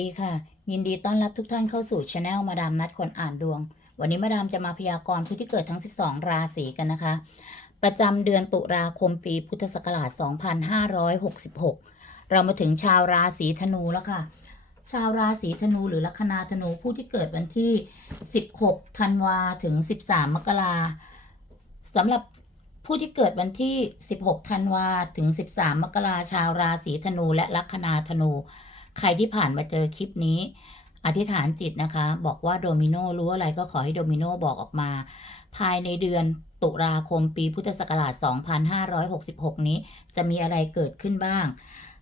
ดีค่ะ ยินดีต้อนรับทุกท่านเข้าสู่ช anel มาดามนัดคนอ่านดวง วันนี้มาดามจะมาพยากรณ์ผู้ที่เกิดทั้ง 12 ราศีกันนะคะ ประจำเดือนตุลาคมปีพุทธศักราช 2566 เรามาถึงชาวราศีธนูแล้วค่ะ ชาวราศีธนูหรือลัคนาธนูผู้ที่เกิดวันที่ 16 ธันวาถึง 13 มกราสำหรับผู้ที่เกิดวันที่ 16 ธันวาถึง 13 มกราชาวราศีธนูและลัคนาธนู ใครที่ผ่านมาเจอคลิปนี้ อธิษฐานจิตนะคะ บอกว่าโดมิโนรู้อะไรก็ขอให้โดมิโนบอกออกมา ภายในเดือนตุลาคมปีพุทธศักราช 2566 นี้จะมีอะไรเกิดขึ้นบ้าง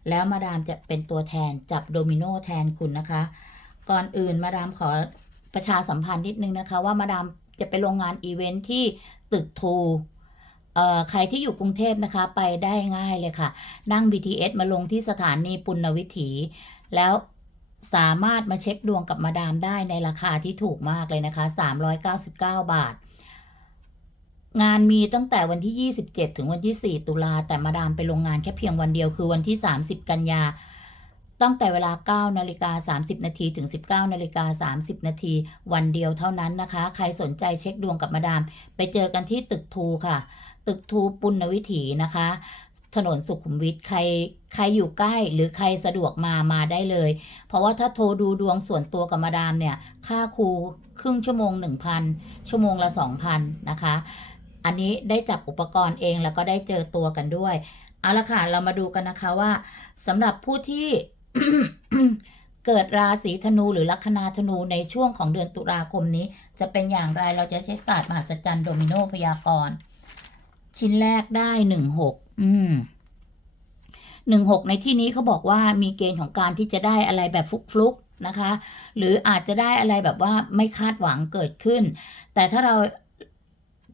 แล้วมาดามจะเป็นตัวแทนจับโดมิโนแทนคุณนะคะ ก่อนอื่นมาดามขอประชาสัมพันธ์นิดนึงนะคะว่ามาดามจะไปโรงงานอีเวนท์ที่ตึกทูใครที่อยู่กรุงเทพนะคะไปได้ง่ายเลยค่ะ นั่ง BTS มาลงที่สถานีปุณณวิถี แล้วสามารถมาเช็คดวงกับมาดามได้ในราคาที่ถูกมากเลยนะคะ 399 บาท งานมีตั้งแต่วันที่ 27 ถึงวันที่ 4 ตุลาแต่มาดามไปลงงานแค่เพียงวันเดียวคือวันที่ 30 กันยา ตั้งแต่เวลา 9 นาฬิกา 30 นาทีถึง 19 นาฬิกา 30 นาทีวันเดียวเท่านั้นนะคะ ใครสนใจเช็คดวงกับมาดาม ไปเจอกันที่ตึกทูค่ะ ตึกทูปุณณวิถีนะคะ ถนนสุขุมวิทใครใครอยู่ใกล้หรือใครสะดวกมามาได้เลย เพราะว่าถ้าโทรดูดวงส่วนตัวกับมาดามเนี่ย ค่าครูครึ่งชั่วโมง 1,000 ชั่วโมงละ 2,000 นะคะ อันนี้ได้จับอุปกรณ์เองแล้วก็ได้เจอตัวกันด้วย เอาละค่ะ เรามาดูกันนะคะว่าสำหรับผู้ที่เกิดราศีธนูหรือลัคนาธนูในช่วงของเดือนตุลาคมนี้ จะเป็นอย่างไรเราจะใช้ศาสตร์มหัศจรรย์โดมิโนพยากรณ์ ชิ้นแรกได้หนึ่งหกอืมหนึ่งหกในที่นี้เขาบอกว่ามีเกณฑ์ของการที่จะได้อะไรแบบฟลุกๆนะคะ หรืออาจจะได้อะไรแบบว่าไม่คาดหวังเกิดขึ้น แต่ถ้าเรา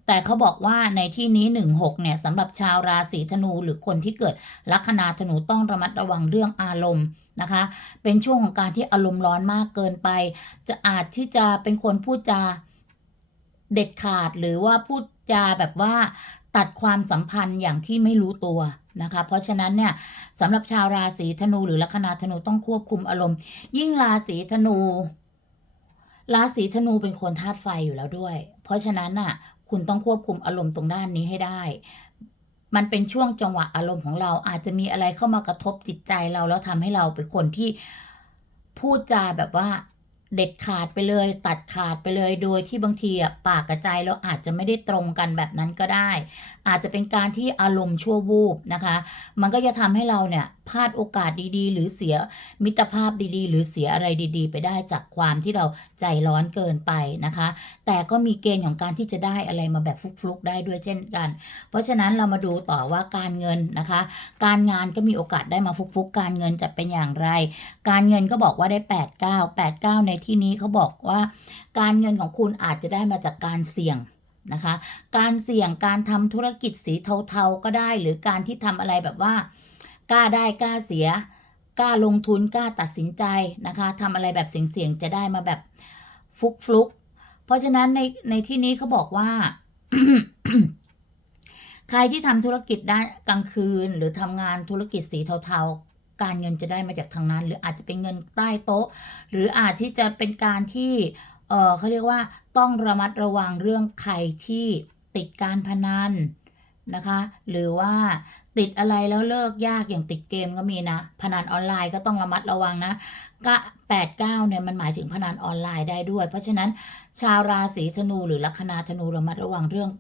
แต่เขาบอกว่าในที่นี้หนึ่งหกเนี่ยสำหรับชาวราศีธนูหรือคนที่เกิดลัคนาธนูต้องระมัดระวังเรื่องอารมณ์นะคะ เป็นช่วงของการที่อารมณ์ร้อนมากเกินไป จะอาจที่จะเป็นคนพูดจาเด็ดขาดหรือว่าพูดจาแบบว่า ตัดความสัมพันธ์อย่างที่ไม่รู้ตัวนะคะ เพราะฉะนั้นเนี่ยสำหรับชาวราศีธนูหรือลัคนาธนูต้องควบคุมอารมณ์ ยิ่งราศีธนู ราศีธนูเป็นคนธาตุไฟอยู่แล้วด้วย เพราะฉะนั้นน่ะคุณต้องควบคุมอารมณ์ตรงด้านนี้ให้ได้ มันเป็นช่วงจังหวะอารมณ์ของเราอาจจะมีอะไรเข้ามากระทบจิตใจเราแล้วทำให้เราเป็นคนที่พูดจาแบบว่า เด็ดขาดไปเลย ตัดขาดไปเลยโดยที่บางทีอะปากกับใจเราอาจจะไม่ได้ตรงกันแบบนั้นก็ได้ อาจจะเป็นการที่อารมณ์ชั่ววูบนะคะ มันก็จะทำให้เราเนี่ยพลาดโอกาสดีๆ หรือเสียมิตรภาพดีๆ หรือเสียอะไรดีๆ ไปได้จากความที่เราใจร้อนเกินไปนะคะ แต่ก็มีเกณฑ์ของการที่จะได้อะไรมาแบบฟลุกๆได้ด้วยเช่นกัน เพราะฉะนั้นเรามาดูต่อว่าการเงินนะคะ การงานก็มีโอกาสได้มาฟุกๆ การเงินจะเป็นอย่างไร การเงินก็บอกว่าได้ 8 9 8 9 ในที่นี้เขาบอกว่าการเงินของคุณอาจจะได้มาจากการเสี่ยงนะคะ การเสี่ยงการทำธุรกิจสีเทาๆก็ได้ หรือการที่ทำอะไรแบบว่ากล้าได้กล้าเสียกล้าลงทุนกล้าตัดสินใจนะคะทำอะไรแบบเสี่ยงๆจะได้มาแบบฟุกๆเพราะฉะนั้นในในที่นี้เขาบอกว่า ใครที่ทำธุรกิจด้านกลางคืน หรือทำงานธุรกิจสีเทาๆ การเงินจะได้มาจากทางนั้น หรืออาจจะเป็นเงินใต้โต๊ะ หรืออาจที่จะเป็นการที่เออเขาเรียกว่าต้องระมัดระวังเรื่องใครที่ติดการพนันนะคะ หรือว่าติดอะไรแล้วเลิกยากอย่างติดเกมก็มีนะ พนันออนไลน์ก็ต้องระมัดระวังนะก็แปดเก้าเนี่ยมันหมายถึงพนันออนไลน์ได้ด้วย เพราะฉะนั้นชาวราศีธนูหรือลัคนาธนูระมัดระวังเรื่อง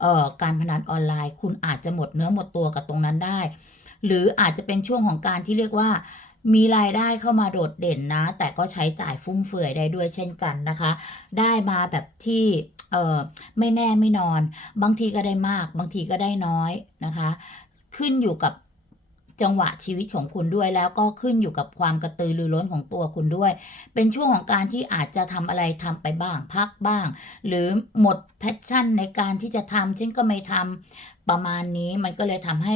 เอ่อการพนันออนไลน์ คุณอาจจะหมดเนื้อหมดตัวกับตรงนั้นได้ หรืออาจจะเป็นช่วงของการที่เรียกว่า มีรายได้เข้ามาโดดเด่นนะ แต่ก็ใช้จ่ายฟุ่มเฟือยได้ด้วยเช่นกันนะคะ ได้มาแบบที่เออไม่แน่ไม่นอน บางทีก็ได้มาก บางทีก็ได้น้อยนะคะ ขึ้นอยู่กับจังหวะชีวิตของคุณด้วยแล้วก็ขึ้นอยู่กับความกระตือรือร้นของตัวคุณด้วย เป็นช่วงของการที่อาจจะทำอะไรทำไปบ้างพักบ้าง หรือหมดแพชชั่นในการที่จะทำเช่นก็ไม่ทำ ประมาณนี้มันก็เลยทำให้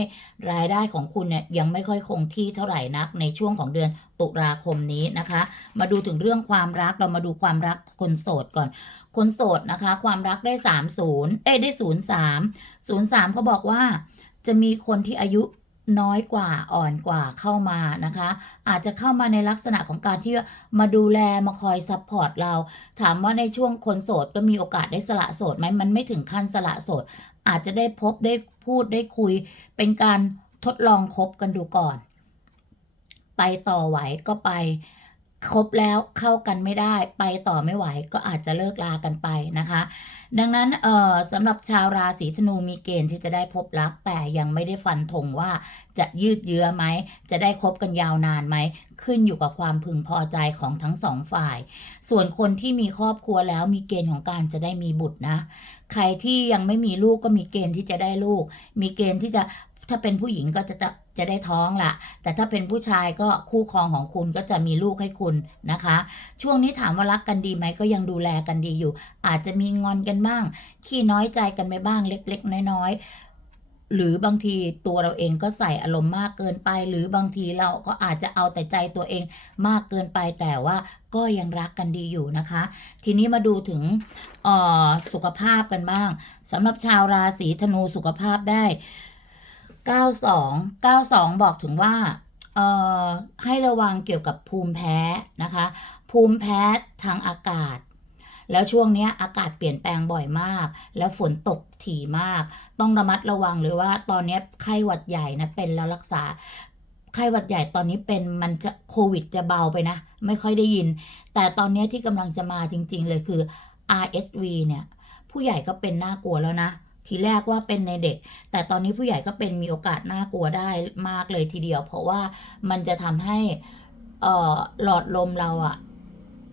รายได้ของคุณเนี่ยยังไม่ค่อยคงที่เท่าไหร่นักในช่วงของเดือนตุลาคมนี้นะคะ มาดูถึงเรื่องความรักเรามาดูความรักคนโสดก่อน คนโสดนะคะ ความรักได้ 3 0 เอ้ยได้ 0 3 0 3เขาบอกว่าจะมีคนที่อายุ น้อยกว่าอ่อนกว่าเข้ามานะคะ อาจจะเข้ามาในลักษณะของการที่มาดูแลมาคอยซัพพอร์ตเรา ถามว่าในช่วงคนโสดก็มีโอกาสได้สละโสดไหมมันไม่ถึงขั้นสละโสด อาจจะได้พบได้พูดได้คุย เป็นการทดลองคบกันดูก่อน ไปต่อไหวก็ไป คบแล้วเข้ากันไม่ได้ไปต่อไม่ไหวก็อาจจะเลิกลากันไปนะคะ ดังนั้นเอ่อสำหรับชาวราศีธนูมีเกณฑ์ที่จะได้พบรัก แต่ยังไม่ได้ฟันธงว่าจะยืดเยื้อไหม จะได้คบกันยาวนานไหม ขึ้นอยู่กับความพึงพอใจของทั้งสองฝ่าย ส่วนคนที่มีครอบครัวแล้วมีเกณฑ์ของการจะได้มีบุตรนะ ใครที่ยังไม่มีลูกก็มีเกณฑ์ที่จะได้ลูก มีเกณฑ์ที่จะ ถ้าเป็นผู้หญิงก็จะจะจะได้ท้องละแต่ถ้าเป็นผู้ชายก็คู่ครองของคุณก็จะมีลูกให้คุณนะคะ ช่วงนี้ถามว่ารักกันดีไหมก็ยังดูแลกันดีอยู่ อาจจะมีงอนกันบ้าง ขี้น้อยใจกันไปบ้างเล็ก ๆ น้อยๆหรือบางทีตัวเราเองก็ใส่อารมณ์มากเกินไป หรือบางทีเราก็อาจจะเอาแต่ใจตัวเองมากเกินไปแต่ว่าก็ยังรักกันดีอยู่นะคะ ทีนี้มาดูถึงออสุขภาพกันบ้างสำหรับชาวราศีธนูสุขภาพได้ 92 92 บอกถึงว่าเอ่อให้ระวังเกี่ยวกับภูมิแพ้นะคะ ภูมิแพ้ทางอากาศ แล้วช่วงนี้อากาศเปลี่ยนแปลงบ่อยมาก แล้วฝนตกถี่มาก ต้องระมัดระวังเลยว่า ตอนนี้ไข้หวัดใหญ่นะเป็นแล้วรักษาไข้หวัดใหญ่ตอนนี้เป็นมันจะโควิดจะเบาไปนะ ไม่ค่อยได้ยิน แต่ตอนนี้ที่กำลังจะมาจริง ๆ เลยคือ RSV เนี่ย ผู้ใหญ่ก็เป็นน่ากลัวแล้วนะ ทีแรกว่าเป็นในเด็ก แต่ตอนนี้ผู้ใหญ่ก็เป็นมีโอกาสน่ากลัวได้มากเลยทีเดียว เพราะว่ามันจะทำให้หลอดลมเราอะ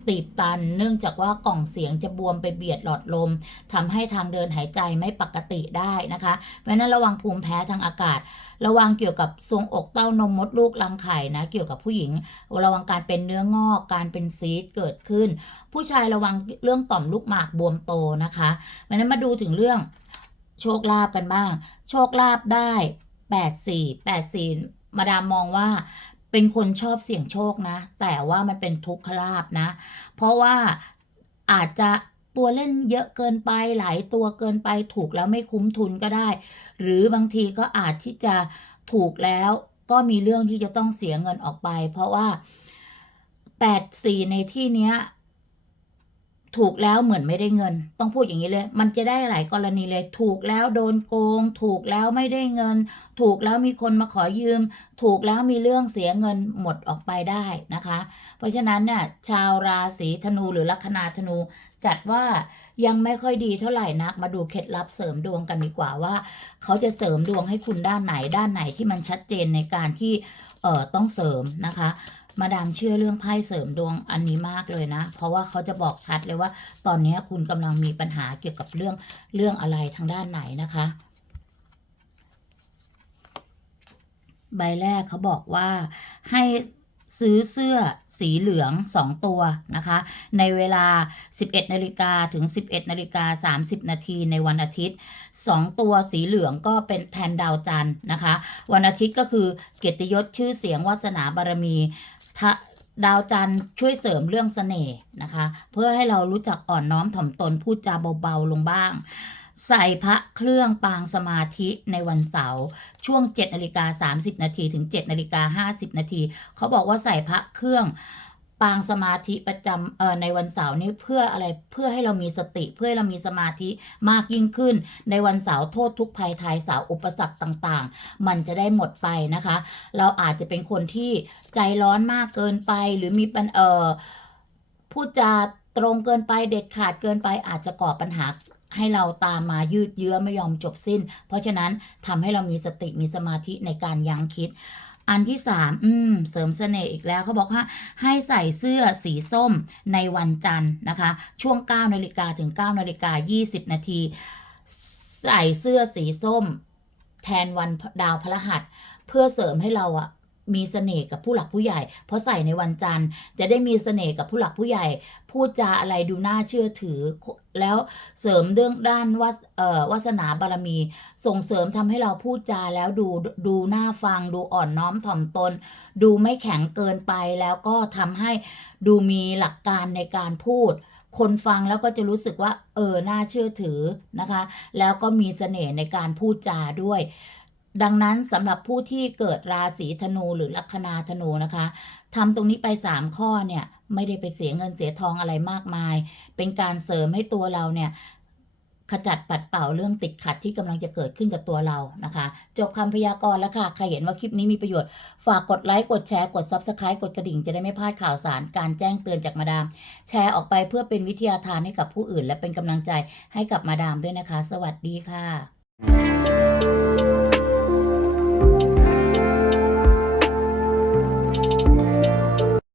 ตีบตันเนื่องจากว่ากล่องเสียงจะบวมไปเบียดหลอดลมทำให้ทางเดินหายใจไม่ปกติได้นะคะ เพราะนั้นระวังภูมิแพ้ทางอากาศ ระวังเกี่ยวกับทรวงอกเต้านมมดลูกรังไข่นะเกี่ยวกับผู้หญิง ระวังการเป็นเนื้องอกการเป็นซีสเกิดขึ้น ผู้ชายระวังเรื่องต่อมลูกหมากบวมโตนะคะเพราะนั้นมาดูถึงเรื่อง โชคลาภกันบ้าง โชคลาภได้84 84มาดามมองว่าเป็นคนชอบเสี่ยงโชคนะ แต่ว่ามันเป็นทุกขลาภนะ เพราะว่าอาจจะตัวเล่นเยอะเกินไปหลายตัวเกินไปถูกแล้วไม่คุ้มทุนก็ได้ หรือบางทีก็อาจที่จะถูกแล้วก็มีเรื่องที่จะต้องเสียเงินออกไป เพราะว่า84ในที่เนี้ย ถูกแล้วเหมือนไม่ได้เงิน ต้องพูดอย่างนี้เลย มันจะได้หลายกรณีเลย ถูกแล้วโดนโกง ถูกแล้วไม่ได้เงิน ถูกแล้วมีคนมาขอยืม ถูกแล้วมีเรื่องเสียเงินหมดออกไปได้นะคะ เพราะฉะนั้นเนี่ยชาวราศีธนูหรือลัคนาธนู จัดว่ายังไม่ค่อยดีเท่าไหร่นัก มาดูเคล็ดลับเสริมดวงกันดีกว่าว่า เขาจะเสริมดวงให้คุณด้านไหนด้านไหนที่มันชัดเจนในการที่เอ่อต้องเสริมนะคะ มาดามเชื่อเรื่องไพ่เสริมดวงอันนี้มากเลยนะ เพราะว่าเขาจะบอกชัดเลยว่า ตอนนี้คุณกำลังมีปัญหาเกี่ยวกับเรื่องเรื่องอะไรทางด้านไหนนะคะ ใบแรกเขาบอกว่าให้ซื้อเสื้อสีเหลือง 2 ตัวนะคะ ในเวลา 11นาฬิกาถึง 11นาฬิกา30 นาทีในวันอาทิตย์ 2 ตัวสีเหลืองก็เป็นแทนดาวจันทร์นะคะ วันอาทิตย์ก็คือเกียรติยศชื่อเสียงวาสนาบารมี ดาวจันทร์ช่วยเสริมเรื่องเสน่ห์นะคะ เพื่อให้เรารู้จักอ่อนน้อมถ่อมตนพูดจาเบาๆลงบ้าง ใส่พระเครื่องปางสมาธิในวันเสาร์ช่วง7นาฬิกา30นาทีถึง7นาฬิกา50นาทีเขาบอกว่าใส่พระเครื่อง ปางสมาธิประจำเอ่อในวันเสาร์นี้เพื่ออะไรเพื่อให้เรามีสติเพื่อให้เรามีสมาธิมากยิ่งขึ้น ในวันเสาร์โทษทุกภัยทายเสาร์อุปสรรคต่างๆ มันจะได้หมดไปนะคะ เราอาจจะเป็นคนที่ใจร้อนมากเกินไป หรือมีปัญเอ่อพูดจาตรงเกินไปเด็ดขาดเกินไปอาจจะก่อปัญหาให้เราตามมายืดเยื้อไม่ยอมจบสิ้น เพราะฉะนั้นทำให้เรามีสติมีสมาธิในการยั้งคิด อันที่สามอืมเสริมเสน่ห์อีกแล้วเขาบอกว่าให้ใส่เสื้อสีส้มในวันจันทร์นะคะ ช่วง9นาฬิกาถึง9นาฬิกา20 นาที ใส่เสื้อสีส้ม แทนวันดาวพระหัส เพื่อเสริมให้เราอะ มีเสน่ห์กับผู้หลักผู้ใหญ่ เพราะใส่ในวันจันทร์ จะได้มีเสน่ห์กับผู้หลักผู้ใหญ่ พูดจาอะไรดูน่าเชื่อถือ แล้วเสริมเรื่องด้านวาสเอ่อวาสนาบารมี ส่งเสริมทำให้เราพูดจาแล้วดูดูน่าฟัง ดูอ่อนน้อมถ่อมตน ดูไม่แข็งเกินไปแล้วก็ทำให้ดูมีหลักการในการพูด คนฟังแล้วก็จะรู้สึกว่าเออน่าเชื่อถือนะคะ แล้วก็มีเสน่ห์ในการพูดจาด้วย ดังนั้นสำหรับผู้ที่เกิดราศีธนูหรือลัคนาธนูนะคะทำตรงนี้ไป 3 ข้อเนี่ยไม่ได้ไปเสียเงินเสียทองอะไรมากมาย เป็นการเสริมให้ตัวเราเนี่ยขจัดปัดเป่าเรื่องติดขัดที่กำลังจะเกิดขึ้นกับตัวเรานะคะ จบคำพยากรณ์แล้วค่ะ ใครเห็นว่าคลิปนี้มีประโยชน์ ฝากกดไลค์ กดแชร์ กด Subscribe กดกระดิ่งจะได้ไม่พลาดข่าวสารการแจ้งเตือนจากมาดาม แชร์ออกไปเพื่อเป็นวิทยาทานให้กับผู้อื่น และเป็นกำลังใจให้กับมาดามด้วยนะคะ สวัสดีค่ะ